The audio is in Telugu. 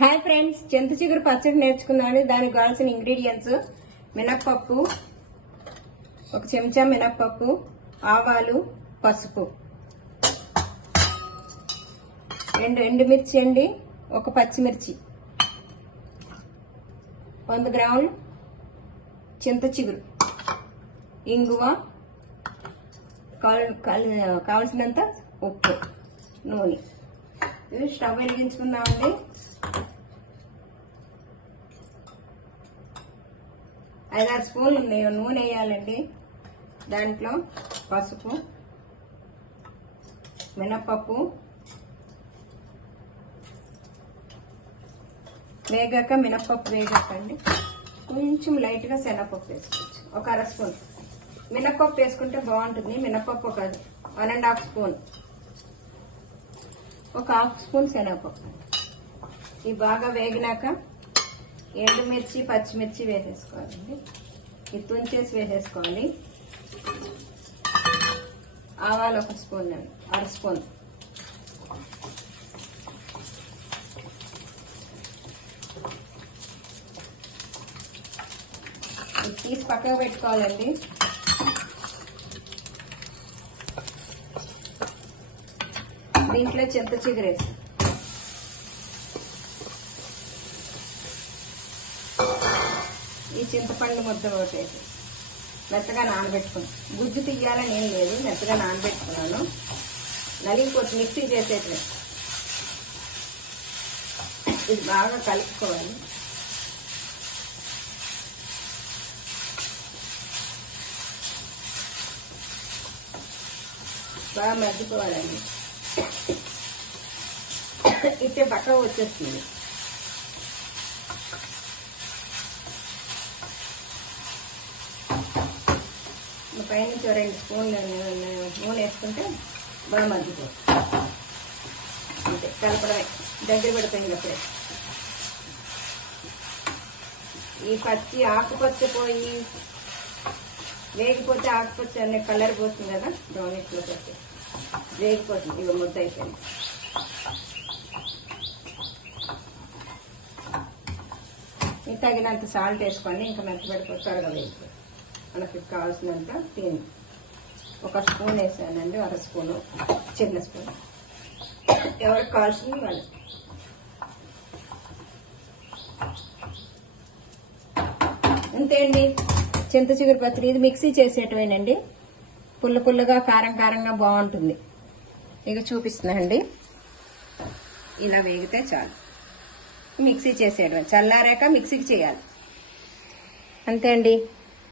హాయ్ ఫ్రెండ్స్, చింత చిగురు పచ్చడి నేర్చుకున్నాను. దానికి కావాల్సిన ఇంగ్రీడియంట్స్: మినప్పప్పు, ఒక చెంచా మినప్పప్పు, ఆవాలు, పసుపు, 2 ఎండుమిర్చి అండి, ఒక పచ్చిమిర్చి, 100 గ్రాములు చింత చిగురు, ఇంగువ, కావలసినంత ఉప్పు, నూనె. ఇది స్టవ్ వెలిగించుకుందామండి. 5-6 స్పూన్లు నూనె వేయాలండి. దాంట్లో పసుపు, మినప్పప్పు వేగాక, మినప్పప్పు వేగాకండి కొంచెం లైట్గా శనగపప్పు వేసుకోవచ్చు. ఒక 1/2 స్పూన్ మినప్పప్పు వేసుకుంటే బాగుంటుంది. మినప్పప్పు ఒక 1.5 స్పూన్, ఒక 1/2 స్పూన్ శనగపప్పు. ఇవి బాగా వేగినాక ఎండుమిర్చి, పచ్చిమిర్చి వేసేసుకోవాలండి. ఇది తుంచేసి వేసేసుకోవాలి. ఆవాలు 1 స్పూన్ అండి, 1/2 స్పూన్. ఇది తీసి పక్కకు పెట్టుకోవాలండి. దీంట్లో చింత చిగురు వేసి ఈ చింతపండు ముద్ద ఒకటి మెత్తగా నానబెట్టుకున్నాను. గుజ్జు తీయాలని ఏం లేదు, మెత్తగా నానబెట్టుకున్నాను. నలిగిపోతే మిక్సీ చేసేట్లే. ఇది బాగా కలుపుకోవాలి. బాగా మగ్గిపోవాలండి. ఇట్టే పక్క వచ్చేస్తుంది. పైనుంచి 2 స్పూన్లు నూనె వేసుకుంటే బాగా మగ్గిపోతుంది. అంతే, కలపడమే. దగ్గర పడిపోయింది అప్పుడే. ఈ పచ్చి ఆకుపచ్చ పోయి వేగిపోతే ఆకుపచ్చ అనే కలర్ పోతుంది కదా, బ్రౌనిష్లో పోతే వేగిపోతుంది. ఇవి ముద్ద అయిపోయింది. మీకు తగినంత సాల్ట్ వేసుకోండి. ఇంకా మెత్తబడిపోతే త్వరగా వేగిపోతుంది. మనకి కావాల్సినంత తిని 1 స్పూన్ వేసానండి, 1/2 స్పూను, చిన్న స్పూన్. ఎవరికి కావాల్సింది వాళ్ళు. అంతే అండి, చింత చిగురు పచ్చడి. ఇది మిక్సీ చేసేటవేనండి. పుల్ల పుల్లగా, కారం కారంగా బాగుంటుంది. ఇక చూపిస్తున్నానండి. ఇలా వేగితే చాలు. మిక్సీ చేసేయడమే. చల్లారాక మిక్సీకి చేయాలి. అంతే అండి.